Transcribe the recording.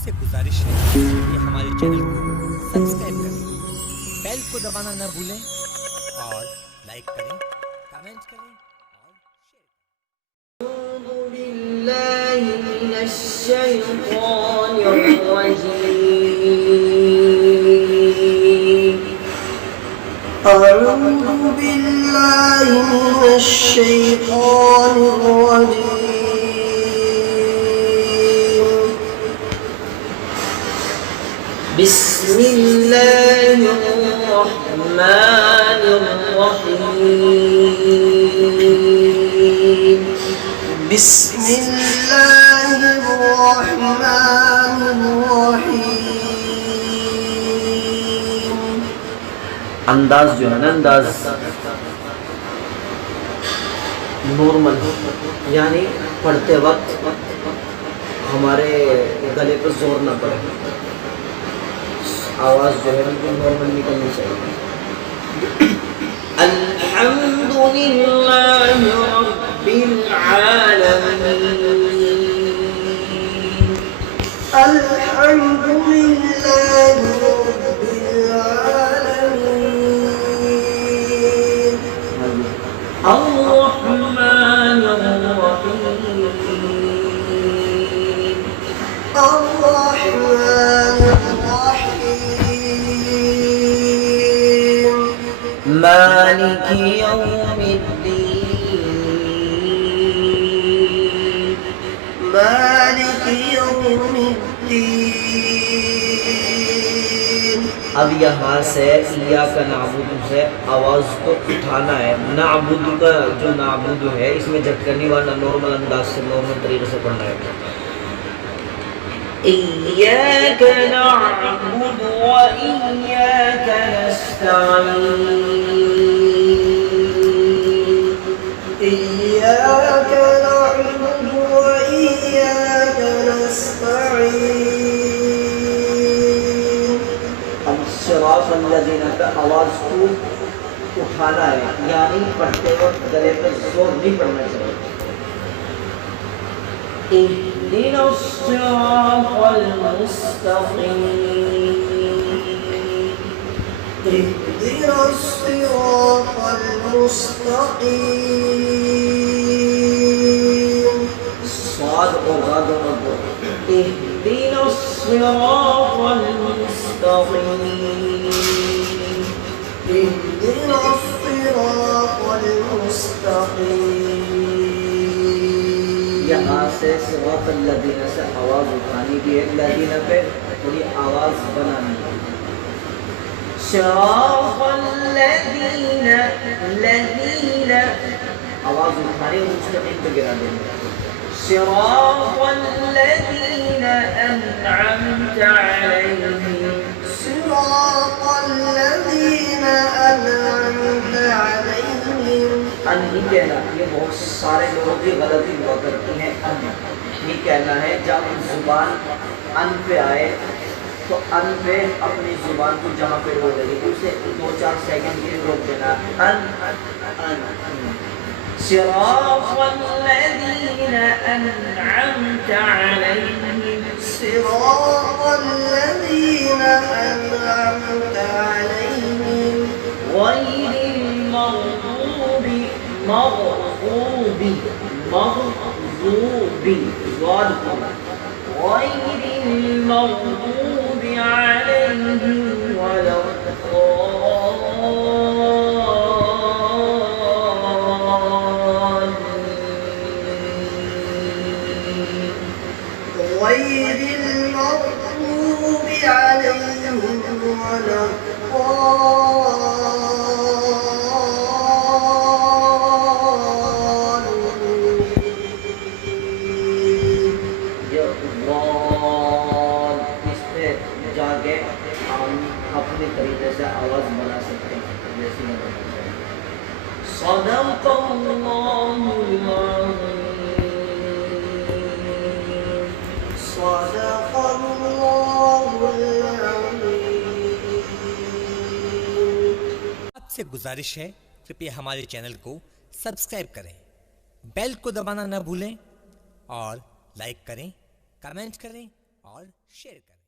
आपसे गुजारिश है कि हमारे चैनल को सब्सक्राइब करें, बेल को दबाना न भूलें और लाइक करें, कमेंट करें और أعوذ بالله من الشيطان الرجيم بسم الله الرحمن الرحيم بسم الله الرحمن الرحيم अंदाज जो है ना, अंदाज नॉर्मल, यानी पढ़ते वक्त हमारे गले पर जोर ना पड़े, आवाज़ जो है बिल्कुल नॉर्मल निकलनी चाहिए। अल्हम्दुलिल्लाहि रब्बिल आलमीन, अल्हम्दुलिल्लाहि रब्बिल आलमीन अर्रहमानिर रहीम, अर्रहमानिर रहीम मालिकि यौमिद्दीन, मालिकि यौमिद्दीन। अब यहाँ से इय्याका नअबुदु से आवाज़ को उठाना है। नअबुदु का जो नअबुदु है इसमें झटका नहीं मारना, नॉर्मल अंदाज से, नॉर्मल तरीके से पढ़ना है। इय्याका नअबुदु व इय्याका नस्तईन, إياك نعبد وإياك نستعين अब सिरातल लज़ीना पे आवाज़ को उठाना है, यानी पढ़ते वक्त गले पर जोर नहीं पड़ना चाहिए। इहदिनस सिरातल मुस्तक़ीम, اهدنا الصراط المستقيم स्वाद और गा दोनों को। इहदिनस सिरातल मुस्तक़ीम, اهدنا الصراط المستقيم यहाँ से सिरातल लज़ीना से आवाज़ उठानी भी है, लज़ीना पे थोड़ी आवाज़ बनानी है। सिरातल लज़ीना, लज़ीना आवाज़ उठानी और मुस्तक़ीम पे गिरा देनी। सिरातल लज़ीना अनअमत अलैहिम, صراط الذين أنعمت عليهم अन ही कहना, ये बहुत सारे लोगों की गलती हुआ करती है। अन ही कहना है, जब जुबान अन पे आए तो अन पे अपनी जुबान को जहाँ पे रोक देगी उसे 2-4 सेकंड के लिए रोक देना। अन अन सिरातल लज़ीना अनअमत अलैहिम, صراط الذين أنعمت عليهم गैरिल मग़ज़ूबि, मग़ज़ूबि, मग़ज़ूबि ज़ाद को, गैरिल मग़ज़ूबि अलैहिम वलद्दाल्लीन, غير المغضوب عليهم ولا الضالين ये वाल, इस पे जाके हम अपने तरीके से आवाज़ बना सकते हैं जैसी मैं बताना चाहिए। सदक़ल्लाहुल अज़ीम, صدق الله العظيم आपसे गुजारिश है कृपया हमारे चैनल को सब्सक्राइब करें, बेल को दबाना न भूलें और लाइक करें, कमेंट करें और शेयर करें।